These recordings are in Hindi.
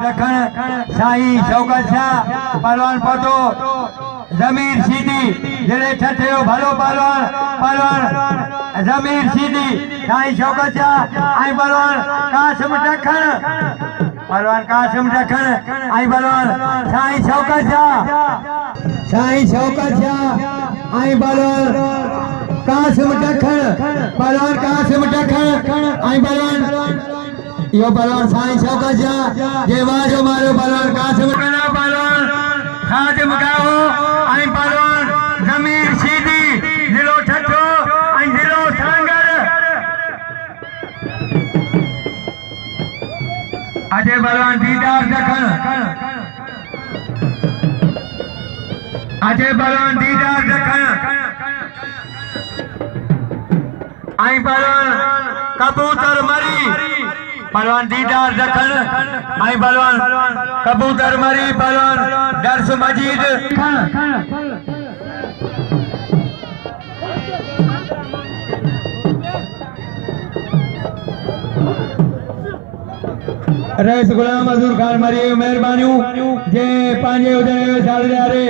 दखन साईं शौकत शाह पहलवान पहुंचो जमीर सीधी जिले छठे भलो पहलवान पहलवान जमीर सीधी साईं शौकत शाह आई पहलवान कासिम दखन पहलवान कासिम दखन आई पहलवान साईं शौकत शाह आई पहलवान कासिम दखन पहलवान कासिम दखन आई पहलवान यो पहलवान साईं शौकत शाह जे वाजो मारो पहलवान कासिम कना पहलवान खादिम गाओ आई पहलवान जमीर सीधी जिलो छठो आई जिलो सांगर अजय पहलवान दीदार दखन अजय पहलवान दीदार दखन आई पहलवान कबूतर मरी पहलवान दीदार दखन आई पहलवान कबूतर मरी पहलवान दर्श मजीद रईस गुलाम मजूर खान मरी मेहरबानियूं जे पांजे उजने साल रे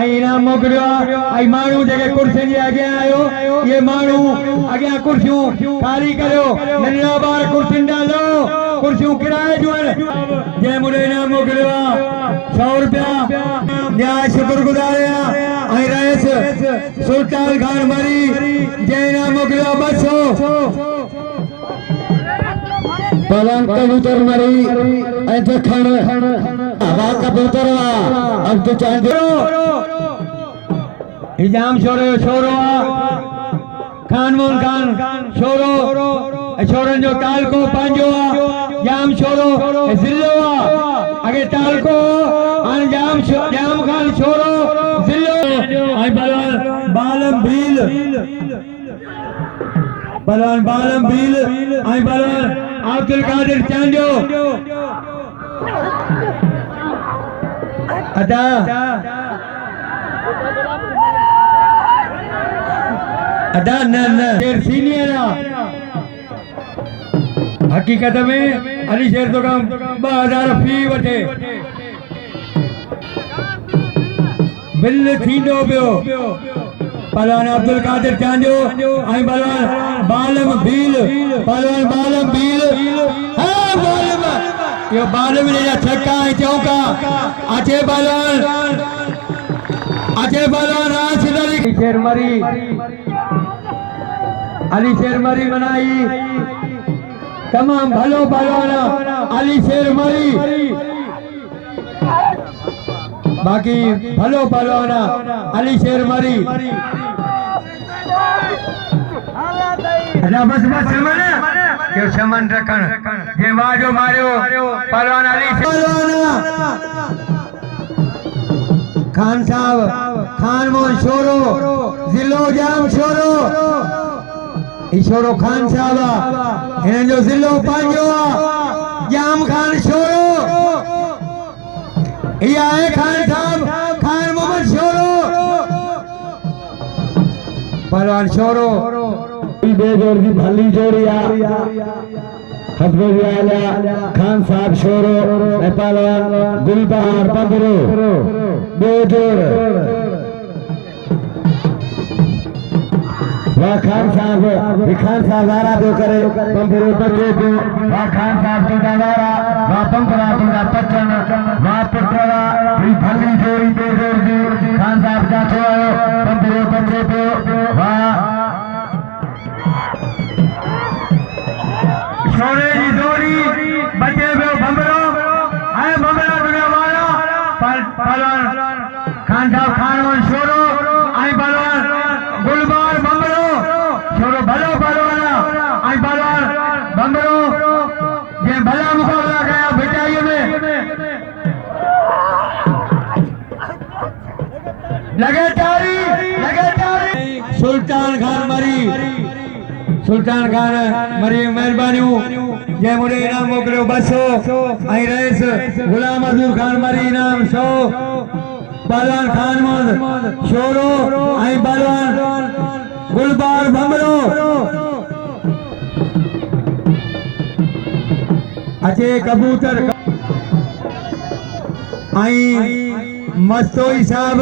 आई इनाम मोकलियो आई मानू जेके कुर्सियुनि जे अॻियां आयो ये मानू अॻियां कुर्सियूं खाली करियो नंढड़ा ॿार कुर्सियुनि ॾां लो कुर्सियूं किराए जूं आहिनि जे मूंखे इनाम मोकलियो आहे 100 रुपया न्याय शुक्रगुज़ार आहियां ऐं रईस सुल्तान खान मरी जे इनाम मोकलियो 200 पहलवान कबूतर मरी ऐसे खण हवा कबूतर अब तो चांदो हिजाम छोरो खानमोन खान छोरो छोरन जो तालको पंहिंजो जाम छोरो जिलो अगे तालको हाणे जाम खान छोरो जिलो ऐं पहलवान बालम भील ऐं पहलवान अब्दुल कादिर चांजो अदा न सीनियर हकीकत में अली शेर तो कम 2000 फी वठे बिल थींदो पियो पहलवान अब्दुल कादिर चांजो आई पहलवान बालम भील यो बालम ने छक्का है चौका अजय पहलवान आशिदरी अली शेर मरी मनाई तमाम भलो पहलवान अली शेर मरी बाकी भलो पहलवान अली शेर मरी बस क्यों शमन रखन जे वाजो मारियो पहलवान अली खान साहब खान मोहन छोरो जिलो जाम छोरो छोरो खान साहब हिन जो जिलो पंहिंजो जाम खान छोरो इहा आहे खान साहब खान मोहम्मद छोरो पहलवान छोरो बेजोर की भली जोड़िया खान साहब छोरो पहलवान गुलबहार पंदरो बेजोर वाह खान साहब वारा दो करे पंदरो बचे दो वाह खान साहब तो दावारा वाह पंदरा तुंगा पचन वाह पुत्रा भली जोड़ी बेजोर दी खान साहब जातो आयो पंदरो बचे दो वाह छोरे जी जोड़ी बचे पियो भंबरो ऐं भंबरा दुनिया वाला पहलवान खान साहब खान छोरो ऐं पहलवान गुलबार भंबरो छोरो भलो पहलवान ऐं पहलवान भंबरो जे भला मुकाबला कया भिटाई में लगे तारी सुल्तान खान मरी मेहरबानियूं जे मुझे इनाम मोकलियो 200 ऐं रईस गुलाम मजूर खान मरी इनाम 100 पहलवान खान मोहम्मद छोरो ऐं पहलवान गुलबार भंबरो अचे कबूतर आई मस्तोई साहब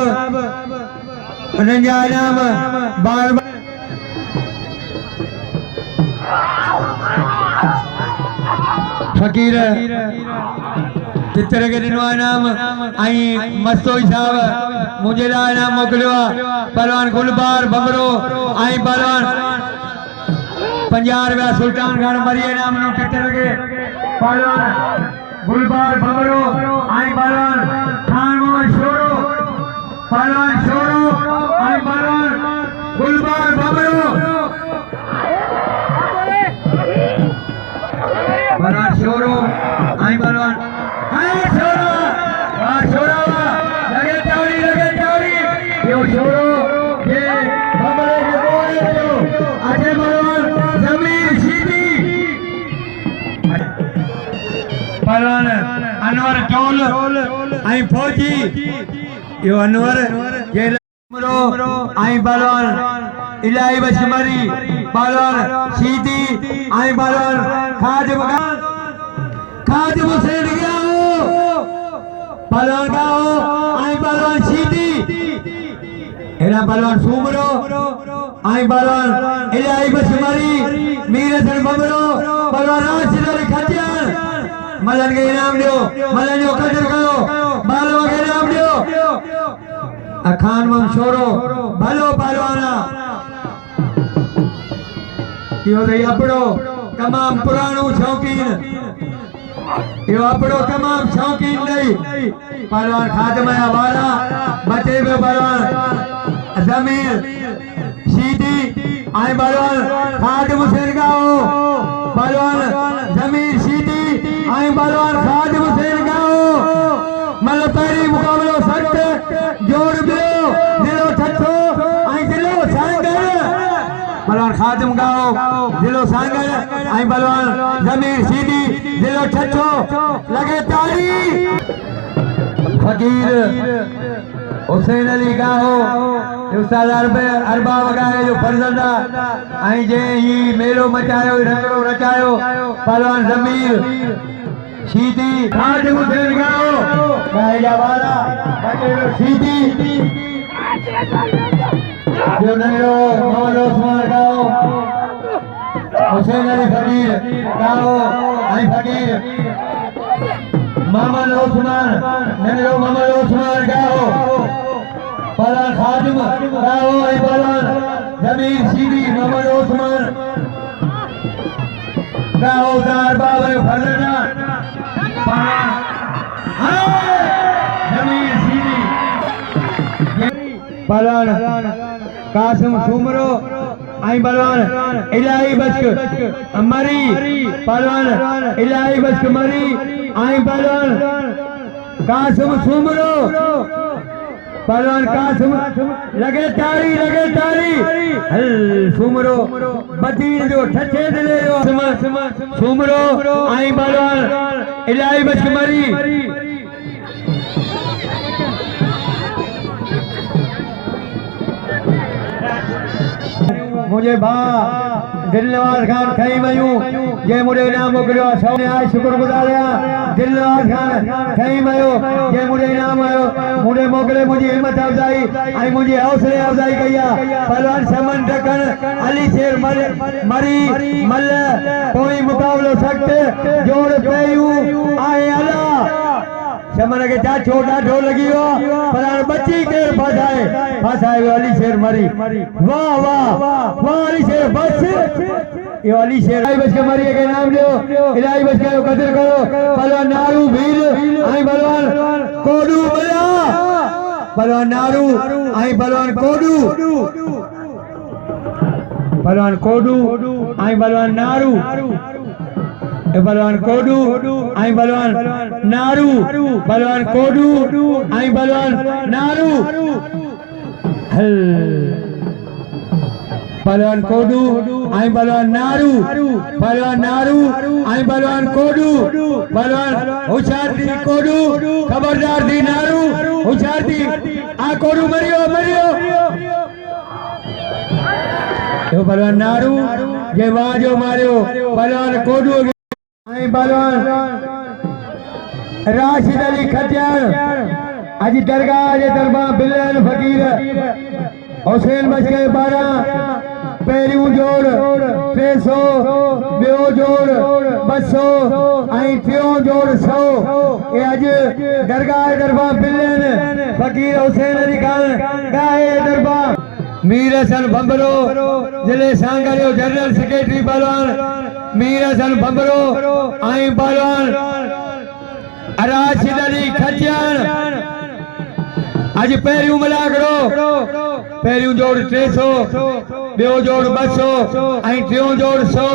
रंजा नाम बार फकीर चित्र के दिन नाम आई मस्तोई साहब मुझे नाम मोकलियो पहलवान गुलबार बमरो आई पहलवान 50 रुपया सुल्तान खान मरिए नाम नो चित्र के पहलवान गुलबार बमरो आई पहलवान खान मोहम्मद शोरो पहलवान शोरो आई पहलवान गुलबार बमरो पहलवान शोरो आई पहलवान लगे चावड़ी यो शोरो ये बमरे के बोले जो आजे पहलवान जमीन सीधी पहलवान अनवर टोल आई फौजी यो अनवर ये मरो आई पहलवान इलाही बशमरी पहलवान सीधी आई पहलवान खाज मुसेड़ गया हो पहलवान का हो आई पहलवान सीधी एरा पहलवान सुमरो आई पहलवान इलाही बशमरी मीर हसन बमरो पहलवान राशिद खचियान मलन के इनाम दियो मलन जो कदर करो बालों के इनाम दियो अखान मंशोरो भलो पहलवाना यो दे अपड़ो तमाम पुरानो शौकीन यो अपड़ो तमाम शौकीन नहीं पहलवान खादमया वाला बचे हुए पहलवान जमीन सीधी आई पहलवान खादम हुसैन का हो पहलवान जमीन सीधी आई पहलवान खादम हुसैन का हो मतलब पहली मुकाबलो सख्त जोड़ दियो दिलो छठो आई दिलो सांगर पहलवान खादम का हो दिलो सांगर आई पहलवान जमीन सीधी दिलो छठो लगे ताली फकीर हुसैन अली का हो उस्ताद अरबा वगाए जो फरजंदा आई जे ही मेलो मचायो रंगड़ो रचायो पहलवान जमीर सीधी खादिम हुसैन का हो गाए जवाला बटेलो सीधी जो नंगड़ो मोहम्मद उस्मान का हो हुसैन अली फकीर का हो आई फकीर मोहम्मद उस्मान नंगड़ो मोहम्मद उस्मान का हो पहलवान खादिम का हो आई पहलवान जमीन सीधी मोहम्मद उस्मान का हो दार बाबर फरना जमीन सीधी पहलवान कासिम सुमरो आई पहलवान इलाही बश्क मरी पहलवान इलाही बश्क मरी आई पहलवान कासिम सुमरो पहलवान कासिम लगे तारी हल सुमरो बदीन जो ठठे दिले जो सुमरो आई पहलवान इलाही बश्क मरी मुझे भा दिलनवाज खान खई मयूं जे मुझे इनाम मोकलियो सौने आज शुक्रगुजार आहियां दिलनवाज खान खई मयो जे मुझे इनाम आयो मुझे मोकले मुझी हिम्मत अफ़ज़ाई आई मुझी हौसले अफ़ज़ाई कया पहलवान समन टकन अली शेर मरी मल कोई मुकाबलो सख्त जोड़ पेयूं आए अला समन के जा छोटा ढो लगी हो पहलवान बच्ची के फसाए अली शेर मरी वाह वाह वाह अली शेर बस यो अली शेर इलाही बस के मरी के नाम लियो इलाही बस का कदर करो पहलवान नारू भील आई पहलवान कोडू बला पहलवान नारू आई पहलवान कोडू पहलवान कोडू आई पहलवान नारू पहलवान कोडू आई पहलवान नारू पहलवान कोडू आई पहलवान नारू हल पहलवान कोडू आई पहलवान नारू आई पहलवान कोडू पहलवान होशियार थी कोडू खबरदार थी नारू होशियार थी आ कोडू मरियो तो पहलवान नारू जे वाजो मारियो पहलवान कोडू आई पहलवान राशिद अली खटियान अज दरगाह जे दरबार बिलन फकीर हुसैन बच गए 12 पहिरियों जोड़ 300 ॿियो जोड़ 200 ऐं टियों जोड़ 100 ये अज दरगाह दरबार बिलन फकीर हुसैन अली खान गाए दरबार मीर हसन बंबरो जिले सांगरियो जनरल सेक्रेटरी पहलवान मीर हसन बंबरो ऐं पहलवान राशिद अली खटियान अज पहिरियों मिला करो पहिरियों जोड़ 300 ॿियो जोड़ 200 ऐं टियों जोड़ 100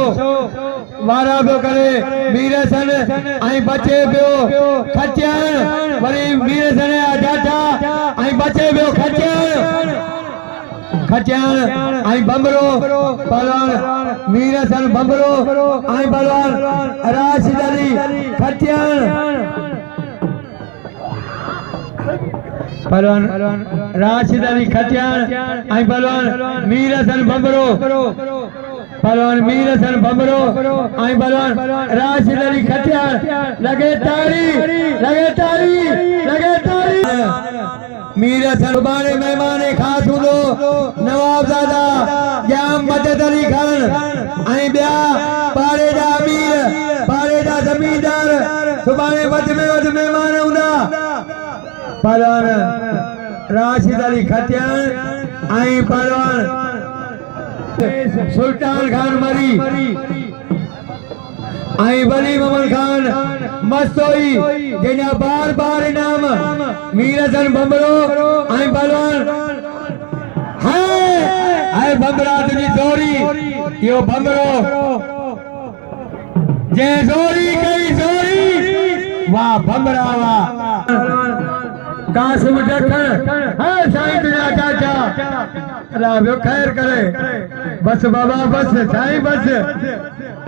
वारा पियो करे मीर हसन ऐं बचे पियो खटियान वरी मीर हसन जा जाठा ऐं बचे पियो खटियान ऐं बंबरो पहलवान मीर हसन बंबरो ऐं पहलवान राशिद अली खटियान पहलवान राशिद अली खटियान ऐं पहलवान मीर हसन बंबरो पहलवान मीर हसन बंबरो ऐं पहलवान राशिद अली खटियान लगे ताली मीर हसन सुभाणे मेहमान खास हूंदो नवाबजादा जाम मदद अली खान ऐं ॿिया पाड़े जा अमीर पाड़े जा ज़मींदार सुभाणे वध में वध मेहमान हूंदा पहलवान राशिद अली खटियान ऐं पहलवान सुल्तान खान मरी ऐं वली मोहम्मद खान मस्तोई जंहिंजा बार इनाम मीर हसन बंबरो ऐं पहलवान हाय बंबरा तुंहिंजी ज़ोरी इहो बंबरो जंहिं ज़ोरी कई ज़ोरी वाह बंबरा वाह कासिम जखन हां साईं तुंहिंजा चाचा अल्लाह ॿियो ख़ैर करे बस बाबा बस साईं बस